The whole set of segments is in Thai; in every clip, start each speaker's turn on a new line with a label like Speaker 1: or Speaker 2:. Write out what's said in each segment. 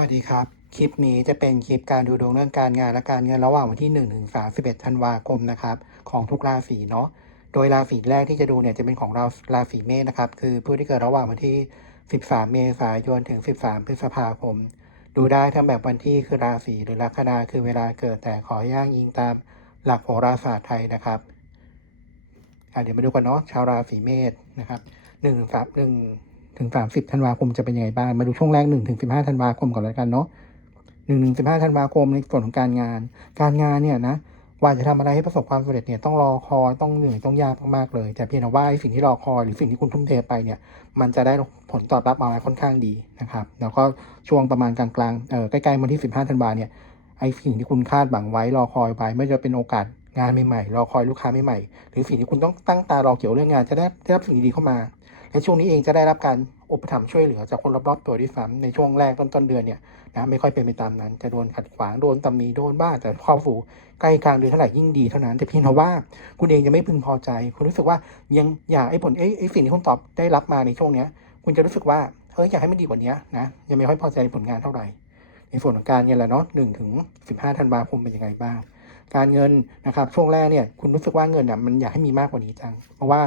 Speaker 1: วัสดีครับ คลิปนี้จะเป็นคลิปการดูดวงเรื่องการงานและการเงินระหว่างวันที่ 1 ถึง 31 ธันวาคมนะครับของทุกราศีเนาะ โดยราศีแรกที่จะดูเนี่ยจะเป็นของราราศีเมษนะครับ คือผู้ที่เกิดระหว่างวันที่ 13 เมษายนถึง 13 พฤษภาคม ดูได้ทั้งแบบวันที่คือราศีหรือลัคนาคือเวลาเกิดแต่ขอย่างยิงตามหลักโหราศาสตร์ไทยนะครับเดี๋ยวมาดูกันเนาะชาวราศีเมษนะครับ1ถึง3 1 ถึง 30 ธันวาคมจะเป็นยังไงบ้าง มาดูช่วงแรก1ถึง15 ธันวาคมก่อนแล้วกันเนาะ1ถึง15 ธันวาคมในส่วนของการงาน การงานเนี่ยนะกว่าจะทำอะไรให้ประสบความสำเร็จเนี่ยต้องรอคอยต้องเหนื่อยต้องยากมากๆเลย แต่เพียงแต่ว่าไอสิ่งที่รอคอยหรือสิ่งที่คุณทุ่มเทไปเนี่ยมันจะได้ผลตอบรับมาค่อนข้างดีนะครับแล้วก็ช่วงประมาณกลางๆเออใกล้ๆวันที่ 15 ธันวาเนี่ยไอ้สิ่งที่คุณคาดหวังไว้รอคอยไปไม่ว่าจะเป็นโอกาสงานใหม่ๆรอคอยลูกค้าใหม่ๆหรือสิ่งที่คุณต้องตั้งตารอเกี่ยวเรื่องงานจะได้ได้รับสิ่งดีๆเข้ามา และช่วงนี้เองจะได้รับการอุปถัมภ์ช่วยเหลือจากคนรอบๆตัวด้วยซ้ำในช่วงแรกต้นๆเดือนเนี่ยนะไม่ค่อยเป็นไปตามนั้น จะโดนขัดขวางโดนตำหนิโดนบ้าแต่เข้าสู่ใกล้กลางเดือนเท่าไหร่ยิ่งดีเท่านั้นแต่พียงแต่ว่าคุณเองยังไม่พึงพอใจ คุณรู้สึกว่ายังอยากไอ้ผลไอ้ไอ้สิ่งที่คุณตอบได้รับมาในช่วงเนี้ย คุณจะรู้สึกว่าเฮ้ยอยากให้มันดีกว่านี้นะยังไม่ค่อยพอใจในผลงานเท่าไหร่ในส่วนของการเงินแหละเนาะหนึ่งถึงสิบห้าธันวาคมเป็นยังไงบ้าง การเงินนะครับช่วงแรกเนี่ยคุณรู้สึกว่าเงินน่ะมันอยากให้มีมากกว่านี้จังเพราะว่า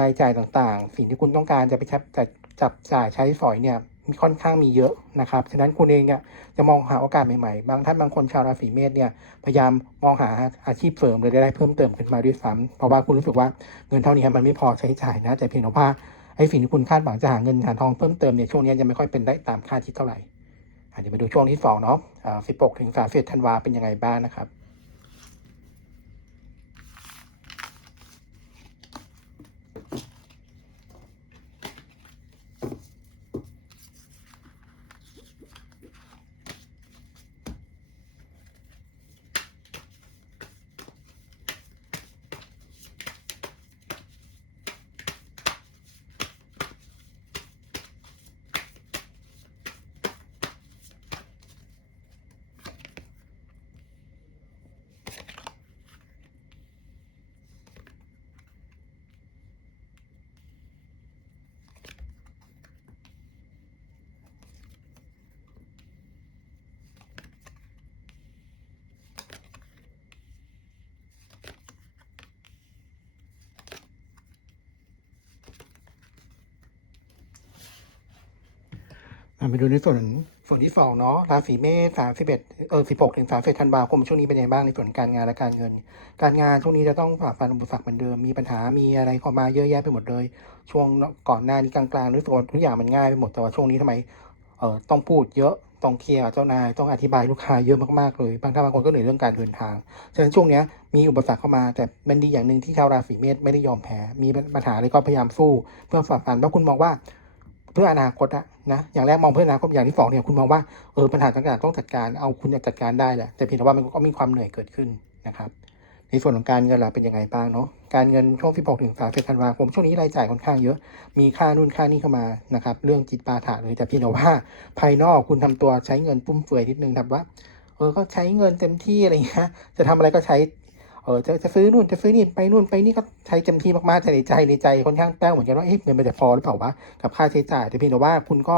Speaker 1: รายจ่ายต่างๆ สิ่งที่คุณต้องการจะไปจับจับจับจ่ายใช้สอยเนี่ยมีค่อนข้างมีเยอะนะครับ ฉะนั้นคุณเองเนี่ยจะมองหาโอกาสใหม่ๆ บางท่านบางคนชาวราศีเมษเนี่ยพยายามมองหาอาชีพเสริมหรือรายได้เพิ่มเติมขึ้นมาด้วยซ้ำเพราะว่าคุณรู้สึกว่าเงินเท่านี้มันไม่พอใช้จ่ายนะ แต่เพียงแต่ว่าไอ้สิ่งที่คุณคาดหวังจะหาเงินหาทองเพิ่มเติมเนี่ยช่วงนี้ยังไม่ค่อยเป็นได้ตามคาดคิดเท่าไหร่เดี๋ยวมาดูช่วงที่สองเนาะ16ถึง31ธันวาเป็นยังไงบ้างนะครับ ไปดูในส่วนส่วนที่สองเนาะราศีเมษสามสิบเอ็ดเออสิบหกถึงสามสิบธันวาคมช่วงนี้เป็นยังไงบ้างในส่วนการงานและการเงิน การงานช่วงนี้จะต้องฝ่าฟันอุปสรรคเหมือนเดิมมีปัญหามีอะไรเข้ามาเยอะแยะไปหมดเลย ช่วงก่อนหน้านี้กลางๆรู้สึกว่าทุกอย่างมันง่ายไปหมดแต่ว่าช่วงนี้ทำไมเออต้องพูดเยอะต้องเคลียร์เจ้านายต้องอธิบายลูกค้าเยอะมากๆเลยบางท่านบางคนก็เหนื่อยเรื่องการเดินทางฉะนั้นช่วงนี้มีอุปสรรคเข้ามาแต่มันดีอย่างหนึ่งที่ชาวราศีเมษไม่ได้ยอมแพ้มีปัญหาอะไรก็พยายามสู้ เพื่อฝ่าฟันเพราะคุณมองว่า เพื่ออนาคตอะ นะอย่างแรกมองเพื่ออนาคตอย่างที่สองเนี่ยคุณมองว่าเออปัญหาต่างๆต้องจัดการเอาคุณจะจัดการได้แหละแต่เพียงแต่ว่ามันก็มีความเหนื่อยเกิดขึ้นนะครับ ในส่วนของการเงินล่ะเป็นยังไงบ้างเนาะการเงินช่วงที่6ถึง30ธันวาคมช่วงนี้รายจ่ายค่อนข้างเยอะมีค่านู่นค่านี่เข้ามานะครับเรื่องจิตปาถะเลยแต่เพียงแต่ว่าภายนอกคุณทำตัวใช้เงินฟุ่มเฟือยนิดนึงครับว่าเออก็ใช้เงินเต็มที่อะไรเงี้ยจะทำอะไรก็ใช้ เออจะจะซื้อนู่นจะซื้อนี่ไปนู่นไปนี่ก็ใช้เต็มที่มากๆแต่ในใจในใจค่อนข้างแป้วเหมือนกันว่าเอ๊ะเงินมันจะพอหรือเปล่าวะกับค่าใช้จ่ายแต่เพียงแต่ว่าคุณก็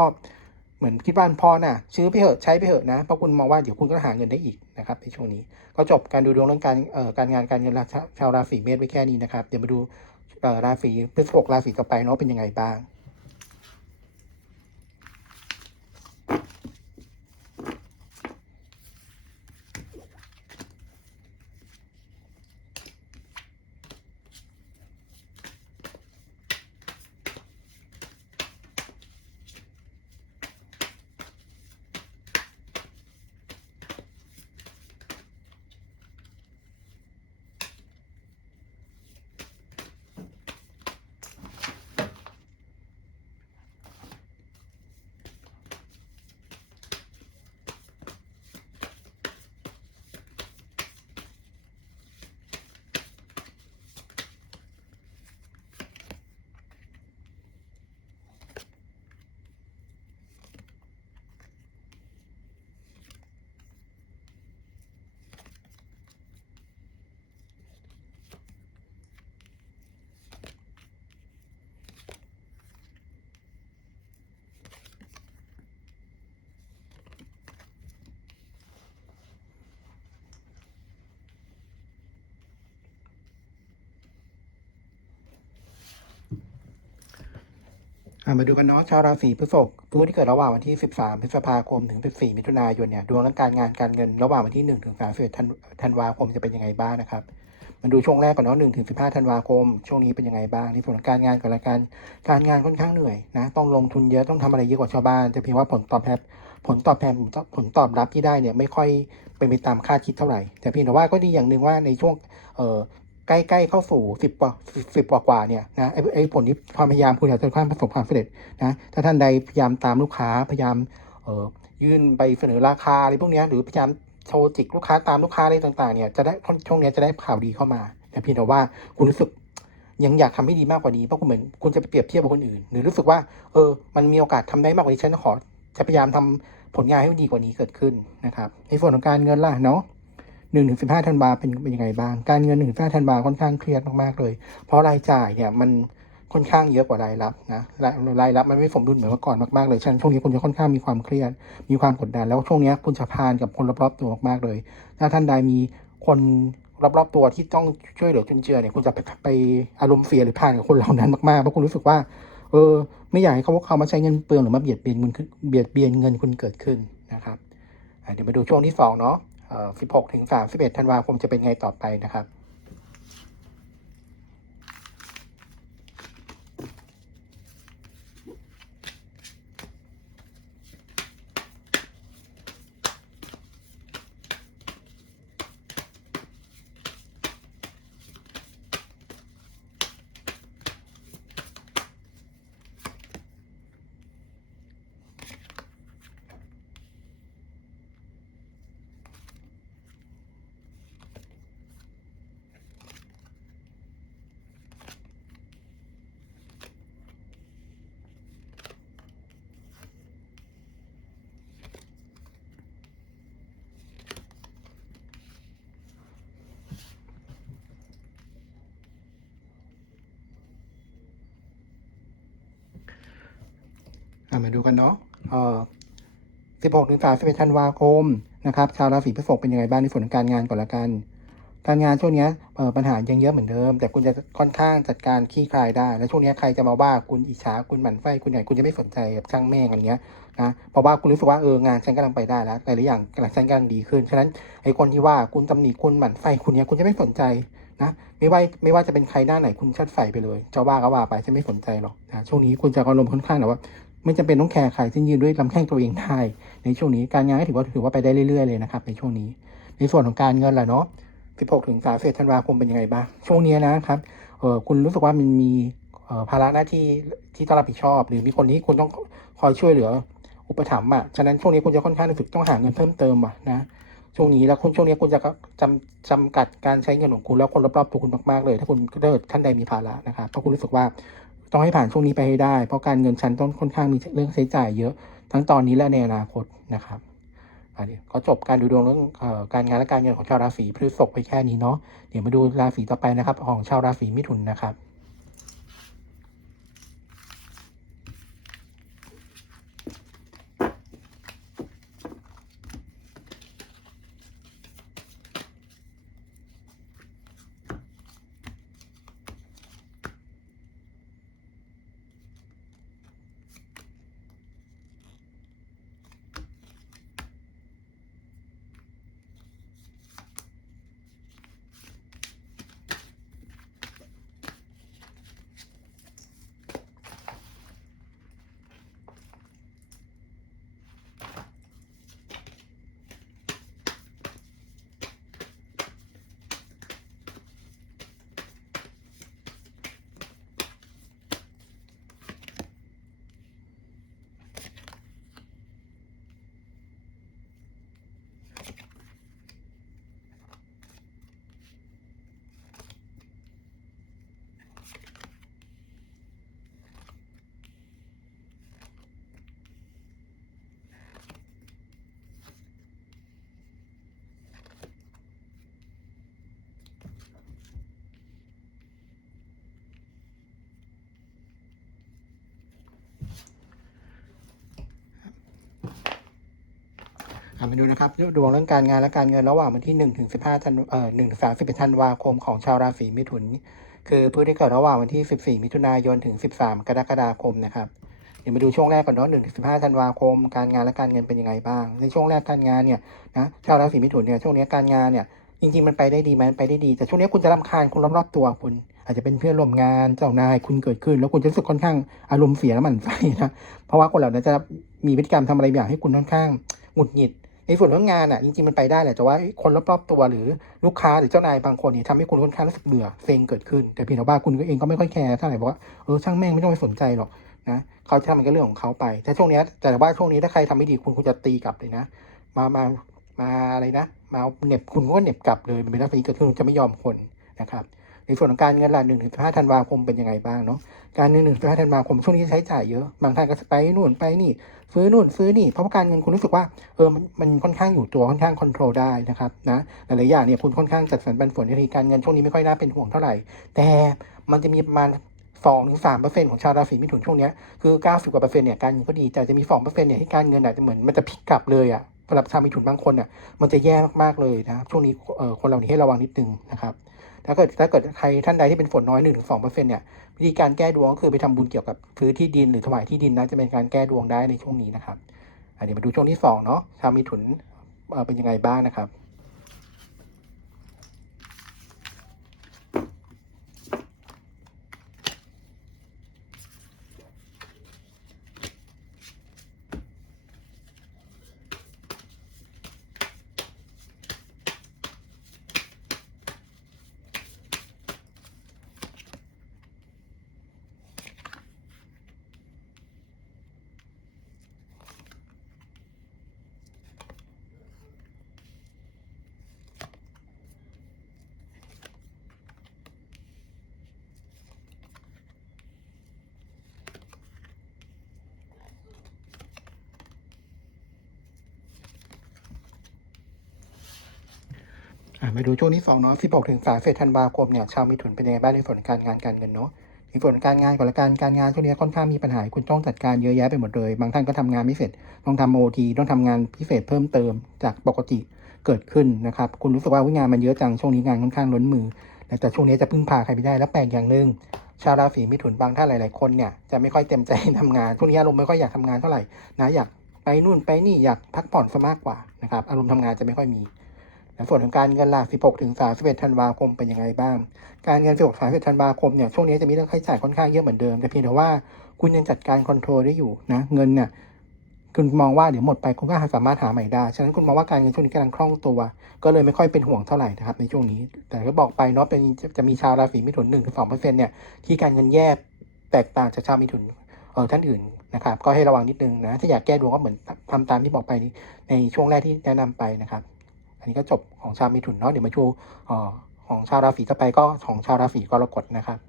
Speaker 1: เหมือนคิดว่ามันพอน่ะซื้อไปเถอะใช้ไปเถอะนะเพราะคุณมองว่าเดี๋ยวคุณก็หาเงินได้อีกนะครับในช่วงนี้ก็จบการดูดวงเรื่องการเอ่อการงานการเงินชชาวราศีเมษไว้แค่นี้นะครับเดี๋ยวมาดูเอ่อราศีพฤษภราศีต่อไปเนาะเป็นยังไงบ้าง มาดูกันเนาะชาวราศีพฤษภผู้ที่เกิดระหว่างวันที่ 13 พฤษภาคมถึง 14 มิถุนายนเนี่ยดวงเรื่องการงานการเงินระหว่างวันที่1ถึง31ธันธันวาคมจะเป็นยังไงบ้างนะครับมาดูช่วงแรกก่อนเนาะ1ถึง15 ธันวาคม ช่วงนี้เป็นยังไงบ้างในส่วนการงานกับการการงานค่อนข้างเหนื่อยนะต้องลงทุนเยอะต้องทำอะไรเยอะกว่าชาวบ้าน จะเพียงว่าผลตอบแทนผลตอบแทนผลตอบรับที่ได้เนี่ยไม่ค่อยเป็นไปตามคาดคิดเท่าไหร่ แต่เพียงแต่ว่าก็ดีอย่างหนึ่งว่าในช่วง ใกล้ๆเข้าสู่สิบกว่าสิบกว่าเนี่ยนะไอ้ไอ้ผลที่ความพยายามคุณอาจจะค่อนข้างประสบความสำเร็จนะถ้าท่านใดพยายามตามลูกค้าพยายามเออยื่นไปเสนอราคาอะไรพวกนี้หรือพยายามโชว์จิกลูกค้าตามลูกค้าอะไรต่างๆเนี่ยจะได้ช่วงนี้จะได้ข่าวดีเข้ามาแต่เพียงแต่ว่าคุณรู้สึกยังอยากทำให้ดีมากกว่านี้เพราะคุณเหมือนคุณจะไปเปรียบเทียบกับคนอื่น หรือรู้สึกว่าเออมันมีโอกาสทำได้มากกว่านี้ฉันขอจะพยายามทำผลงานให้ดีกว่านี้เกิดขึ้นนะครับในส่วนของการเงินล่ะเนาะ หนึ่งถึงสิบห้าธันวาเป็นเป็นยังไงบ้าง การเงินหนึ่งถึงห้าธันวาค่อนข้างเครียดมากๆเลย เพราะรายจ่ายเนี่ยมันค่อนข้างเยอะกว่ารายรับนะรายรายรับมันไม่สมดุลเหมือนเมื่อก่อนมากๆเลยฉะนันช่วงนี้คุณจะค่อนข้างมีความเครียด มีความกดดัน แล้วช่วงนี้คุณจะพานกับคนรอบๆตัวมากๆเลย ถ้าท่านใดมีคนรอบๆตัวที่ต้องช่วยเหลือจุนเจือเนี่ยคุณจะไปไปอารมณ์เสียหรือพานกับคนเหล่านั้นมากๆเพราะคุณรู้สึกว่า เออ ไม่อยากให้เขาเขามาใช้เงินเปลืองหรือมาเบียดเบียนเงินเบียดเบียนเงินคุณเกิดขึ้นนะครับเดี๋ยวมาดูช่วงที่สองเนาะ 16 ถึง 31 ธันวาคมจะเป็นไงต่อไปนะครับ มาดูกันเนาะเอ่อ16ถึง31ธันวาคมนะครับ ชาวราศีพฤษภเป็นยังไงบ้างในส่วนของการงานก่อนละกัน การงานช่วงนี้ปัญหายังเยอะเหมือนเดิม แต่คุณจะค่อนข้างจัดการคลี่คลายได้ แล้วช่วงนี้ใครจะมาว่าคุณอิจฉาคุณหมั่นไส้คุณไหนคุณจะไม่สนใจกับช่างแม่งอะไรเงี้ยนะเพราะว่าคุณรู้สึกว่าเอองานฉันกำลังไปได้แล้วหลายๆอย่างกำลังฉันกำลังดีขึ้นฉะนั้นไอ้คนที่ว่าคุณตำหนิคุณหมั่นไส้คุณเนี้ยคุณจะไม่สนใจนะไม่ว่าไม่ว่าจะเป็นใครหน้าไหนคุณชัดใส่ไปเลยจะว่าก็ว่าไปฉันไม่สนใจหรอกนะช่วงนี้คุณจะอารมณ์ค่อนข้างแบบว่า ไม่จำเป็นต้องแคร์ใครซึ่งยืนด้วยลำแข้งตัวเองได้ในช่วงนี้การงานก็ถือว่าถือว่าไปได้เรื่อยๆเลยนะครับในช่วงนี้ ในส่วนของการเงินล่ะเนาะ 16 ถึง31ธันวาคมเป็นยังไงบ้าง ช่วงนี้นะครับเออคุณรู้สึกว่ามันมีภาระหน้าที่ที่ต้องรับผิดชอบ หรือมีคนที่คุณต้องคอยช่วยเหลืออุปถัมภ์อะ ฉะนั้นช่วงนี้คุณจะค่อนข้างรู้สึกต้องหาเงินเพิ่มเติมอะนะช่วงนี้แล้วคุณช่วงนี้คุณจะจำจำกัดการใช้เงินของคุณแล้วคนรอบๆตัวคุณมากๆเลย ถ้าคุณเกิดท่านใดมีภาระนะครับเพราะคุณรู้สึกว่า ต้องให้ผ่านช่วงนี้ไปให้ได้ เพราะการเงินชั้นต้นค่อนข้างมีเรื่องใช้จ่ายเยอะ ทั้งตอนนี้และในอนาคตนะครับก็จบการดูดวงเรื่องการงานและการเงินของชาวราศีพฤษภไปแค่นี้เนาะเดี๋ยวมาดูราศีต่อไปนะครับ ของชาวราศีมิถุนนะครับ อะมาดูนะครับดวงเรื่องการงานและการเงินระหว่างวันที่1ถึง15ธันเอ่อ1ถึง31ธันวาคมของชาวราศีมิถุน คือผู้ที่เกิดระหว่างวันที่ 14 มิถุนายนถึง 13 กรกฎาคมนะครับเดี๋ยวมาดูช่วงแรกก่อนเนาะหนึ่งถึงสิบห้าธันวาคม การงานและการเงินเป็นยังไงบ้าง ในช่วงแรกการงานเนี่ยนะชาวราศีมิถุนเนี่ยช่วงนี้การงานเนี่ยจริงๆมันไปได้ดีไหมมันไปได้ดีแต่ช่วงนี้คุณจะรำคาญคนรอบๆตัวคุณอาจจะเป็นเพื่อนร่วมงานเจ้านายคุณเกิดขึ้น แล้วคุณจะรู้สึกค่อนข้างอารมณ์เสียและหมั่นไส้นะเพราะว่าคนเหล่านั้นจะมีพฤติกรรมทำอะไรอย่างให้คุณค่อนข้างหงุดหงิด ในส่วนเรื่องงานอะจริงๆมันไปได้แหละแต่ว่าคนรอบๆตัวหรือลูกค้าหรือเจ้านายบางคนเนี่ยทำให้คุณค่อนข้างรู้สึกเบื่อเซ็งเกิดขึ้น แต่เพียงแต่ว่าคุณก็เองก็ไม่ค่อยแคร์เท่าไหร่บอกว่าเออช่างแม่งไม่ต้องไปสนใจหรอกนะเขาจะทำมันก็เรื่องของเขาไปแต่ช่วงนี้แต่ว่าช่วงนี้ถ้าใครทำไม่ดีคุณคุณจะตีกลับเลยนะ มามามาอะไรนะ มาเน็บคุณก็เน็บกลับเลยมันเป็นลักษณะนี้เกิดขึ้นจะไม่ยอมคนนะครับ ในส่วนของการเงินละหนึ่งถึงห้าธันวาคมเป็นยังไงบ้างเนาะการเงินหนึ่งถึงห้าธันวาคมช่วงนี้ใช้จ่ายเยอะบางท่านก็ไปนู่นไปนี่ซื้อนู่นซื้อนี่เพราะว่าการเงินคุณรู้สึกว่าเออมันมันค่อนข้างอยู่ตัวค่อนข้างคอนโทรลได้นะครับนะหลายๆอย่างเนี่ยคุณค่อนข้างจัดสรรปันผลในการเงินช่วงนี้ไม่ค่อยน่าเป็นห่วงเท่าไหร่ แต่มันจะมีประมาณสองถึงสามเปอร์เซ็นต์ของชาวราศีมิถุนช่วงนี้คือเก้าสิบกว่าเปอร์เซ็นต์เนี่ยการเงินก็ดีแต่จะมีสองเปอร์เซ็นต์เนี่ยที่การเงินอาจจะเหมือนมันจะพลิกกลับเลยอะสำหรับชาวมิถุนบางคนอะมันจะแย่มากๆเลยนะช่วงนี้เออคนเรานี้ให้ระวังนิดนึงนะครับ ถ้าเกิดถ้าเกิดใครท่านใดที่เป็นฝนน้อยหนึ่งถึงสองเปอร์เซ็นต์เนี่ยวิธีการแก้ดวงก็คือไปทำบุญเกี่ยวกับซื้อที่ดินหรือถวายที่ดินนะจะเป็นการแก้ดวงได้ในช่วงนี้นะครับอะเดี๋ยวมาดูช่วงที่สองเนาะชาวมีถุนเป็นยังไงบ้างนะครับ มาดูช่วงที่สองเนาะ16ถึง31ธันวาคมเนี่ยชาวมิถุนเป็นยังไงบ้างในส่วนการงานการเงินเนาะในส่วนการงานก่อนละกันการงานช่วงนี้ค่อนข้างมีปัญหาคุณต้องจัดการเยอะแยะไปหมดเลย บางท่านก็ทำงานไม่เสร็จต้องทำโอทีต้องทำงานพิเศษเพิ่มเติมจากปกติเกิดขึ้นนะครับคุณรู้สึกว่าวิงานมันเยอะจังช่วงนี้งานค่อนข้างล้นมือแต่ช่วงนี้จะพึ่งพาใครไม่ได้แล้วแปลกอย่างหนึ่งชาวราศีมิถุนบางท่านหลาย ๆ คนเนี่ยจะไม่ค่อยเต็มใจทำงานช่วงนี้อารมณ์ไม่ค่อยอยากทำงานเท่าไหร่นะอยากไปนู่นไปนี่อยากพักผ่อนซะมากกว่านะครับอารมณ์ทำงานจะไม่ค่อยมี ส่วนของการเงินล่ะ16 ถึง 31 ธันวาคมเป็นยังไงบ้าง การเงิน 16 31 ธันวาคมเนี่ยช่วงนี้จะมีเรื่องค่าใช้จ่ายค่อนข้างเยอะเหมือนเดิม แต่เพียงแต่ว่าคุณยังจัดการคอนโทรลได้อยู่นะเงินเนี่ยคุณมองว่าเดี๋ยวหมดไปคุณก็สามารถหาใหม่ได้ ฉะนั้นคุณมองว่าการเงินช่วงนี้กำลังคล่องตัว ก็เลยไม่ค่อยเป็นห่วงเท่าไหร่นะครับในช่วงนี้ แต่ก็บอกไปเนาะเป็นจะมีชาวราศีมิถุน1-2%เซ็นต์เนี่ยที่การเงินแย่แตกต่างจากชาวมิถุนเออท่านอื่นนะครับก็ให้ระวังนิดนึงนะถ้าอยากแก้ดวงก็เหมือนทำตามที่บอกไปในช่วงแรกที่แนะนำไปนะครับ อันนี้ก็จบของชาวมิถุนเนาะเดี๋ยวมาดูของชาวราศีต่อไปก็ของชาวราศีกรกฎนะครับ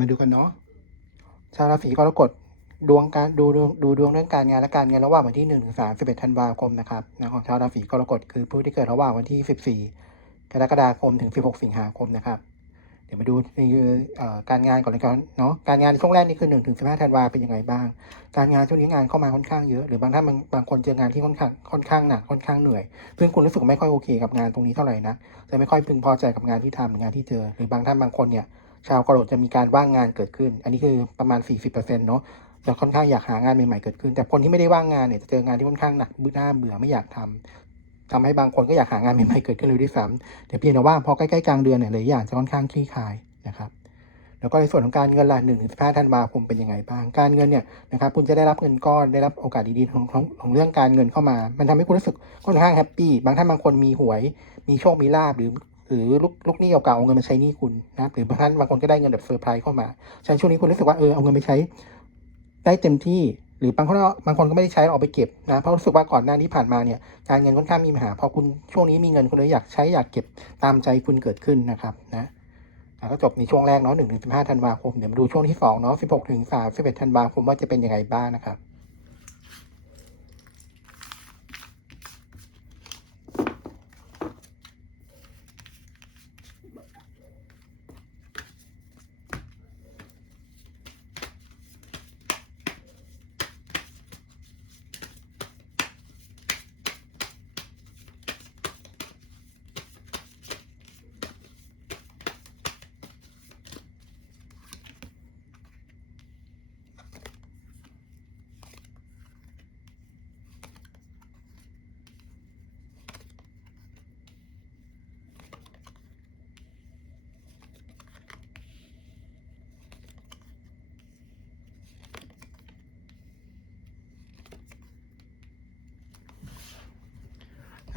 Speaker 1: มาดูกันเนาะชาวราศีกรกฎดวงการดูดวงดูดวงเรื่องการงานและการเงินระหว่างวันที่1ถึง31ธันวาคมนะครับนะของชาวราศีกรกฎคือผู้ที่เกิดระหว่างวันที่ 14 กรกฎาคมถึง 16 สิงหาคมนะครับ เดี๋ยวมาดูในเอ่อการงานก่อนเลยกันเนาะการงานช่วงแรกนี่คือ1ถึง15ธันวาเป็นยังไงบ้าง การงานช่วงนี้งานเข้ามาค่อนข้างเยอะหรือบางท่านบางบางคนเจองานที่ค่อนข้างค่อนข้างหนักค่อนข้างเหนื่อยเพื่อนคุณรู้สึกไม่ค่อยโอเคกับงานตรงนี้เท่าไหร่นะจะไม่ค่อยพึงพอใจกับงานที่ทำหรืองานที่เจอหรือบางท่านบางคนเนี่ย ชาวกรกฎจะมีการว่างงานเกิดขึ้น อันนี้คือประมาณ 40%เนาะจะค่อนข้างอยากหางานใหม่ๆเกิดขึ้น แต่คนที่ไม่ได้ว่างงานเนี่ยจะเจองานที่ค่อนข้างหนักบื้อหน้าเบื่อไม่อยากทำทำให้บางคนก็อยากหางานใหม่ๆเกิดขึ้นเลยด้วยซ้ำแต่เพียงแต่ว่าพอใกล้ๆกลางเดือนเนี่ยหลายอย่างจะค่อนข้างคลี่คลายนะครับแล้วก็ในส่วนของการเงินล่ะหนึ่งถึงสิบห้าธันวาคมเป็นยังไงบ้าง การเงินเนี่ยนะครับคุณจะได้รับเงินก้อนได้รับโอกาสดีๆของของของเรื่องการเงินเข้ามา มันทำให้คุณรู้สึกค่อนข้างแฮปปี้บางท่านบางคนมีหวย มีโชคมีลาบหรือ หรือลูกลูกหนี้เก่าๆเอาเงินมาใช้หนี้คุณนะหรือบางท่านบางคนก็ได้เงินแบบเซอร์ไพรส์เข้ามาฉะนันช่วงนี้คุณรู้สึกว่าเออเอาเงินไปใช้ได้เต็มที่หรือบางคนบางคนก็ไม่ได้ใช้เอาไปเก็บนะเพราะรู้สึกว่าก่อนหน้านี้ผ่านมาเนี่ยการเงินค่อนข้างมีปัญหาพอคุณช่วงนี้มีเงินคุณเลยอยากใช้อยากเก็บตามใจคุณเกิดขึ้นนะครับนะอะก็จบในช่วงแรกเนาะหนึ่งถึงสิบห้าธันวาคมเดี๋ยวมาดูช่วงที่สองเนาะสิบหกถึงสามสิบเอ็ดธันวาคมว่าจะเป็นยังไงบ้างนะครับ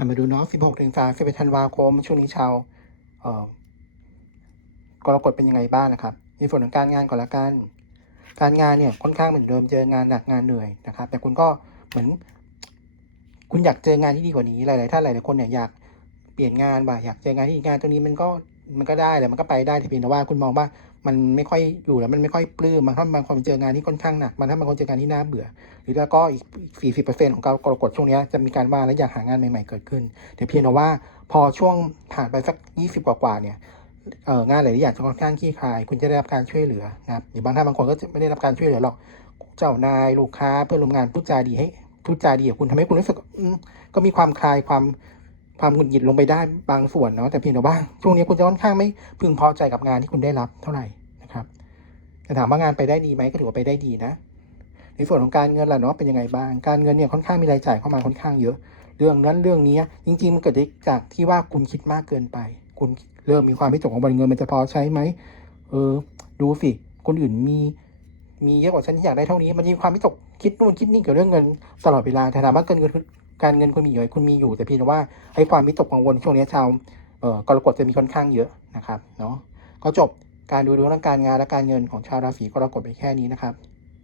Speaker 1: มาดูเนาะ 16 ถึง 31 ธันวาคม ช่วงนี้ชาวเอ่อกรกฎเป็นยังไงบ้างนะครับในส่วนของการงานก่อนละกัน การงานเนี่ยค่อนข้างเหมือนเดิมเจองานหนักงานเหนื่อยนะครับ แต่คุณก็เหมือน คุณอยากเจองานที่ดีกว่านี้ หลาย ๆ ท่านหลายๆคนเนี่ยอยากเปลี่ยนงานบ่าอยากเจองานที่งานตัวนี้มันก็มันก็ได้แหละมันก็ไปได้แต่เพียงแต่ว่าคุณมองว่า มันไม่ค่อยอยู่แล้วมันไม่ค่อยปลื้มบางท่านบางคนเจองานที่ค่อนข้างหนักบางท่านบางคนเจองานที่น่าเบื่อ หรือแล้วก็อีกสี่สิบเปอร์เซ็นต์ของการกรกฎช่วงนี้จะมีการว่าและอยากหางานใหม่ ๆ เกิดขึ้นแต่เพียงแต่ว่าพอช่วงผ่านไปสักยี่สิบกว่าๆเนี่ยเอองานหลายอย่างจะค่อนข้างขี้คลาย คุณจะได้รับการช่วยเหลือนะครับหรือบางท่านบางคนก็จะไม่ได้รับการช่วยเหลือหรอกเจ้านายลูกค้าเพื่อนร่วมงานพูดจาดีให้พูดจาดีกับคุณทำให้คุณรู้สึกก็มีความคลายความความหงุดหงิดลงไปได้บางส่วนเนาะแต่เพียงแต่ว่าช่วงนี้คุณจะค่อนข้างไม่พึงพอใจกับงานที่คุณได้รับเท่าไหร่ แต่ถามว่างานไปได้ดีไหมก็ถือว่าไปได้ดีนะ ในส่วนของการเงินล่ะเนาะเป็นยังไงบ้าง การเงินเนี่ยค่อนข้างมีรายจ่ายเข้ามาค่อนข้างเยอะ เรื่องนั้นเรื่องนี้จริงๆมันเกิดจากที่ว่าคุณคิดมากเกินไป คุณเริ่มมีความวิตกกังวลเงินมันจะพอใช้ไหมเออ ดูสิคนอื่นมีมีเยอะกว่าฉันที่อยากได้เท่านี้ มันมีความวิตกคิดนู่นคิดนี่เกี่ยวกับเรื่องเงินตลอดเวลาแต่ถามว่าเกินเงินการเงินคุณมีอยู่ไหมคุณมีอยู่แต่เพียงแต่ว่าไอ้ความวิตกกังวลช่วงนี้ชาวเอ่อกรกฎจะมีค่อนข้างเยอะนะครับเนาะก็จบ การดูดวงเรื่องการงานและการเงินของชาวราศีกรกฎไปแค่นี้นะครับ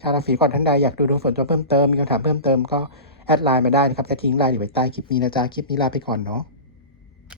Speaker 1: ชาวราศีก่อนท่านใดอยากดูดวงส่วนตัวเพิ่มเติมมีคำถามเพิ่มเติมก็แอดไลน์มาได้นะครับจะทิ้งไลน์อยู่ไว้ใต้คลิปนี้นะจ๊ะคลิปนี้ลาไปก่อนเนาะ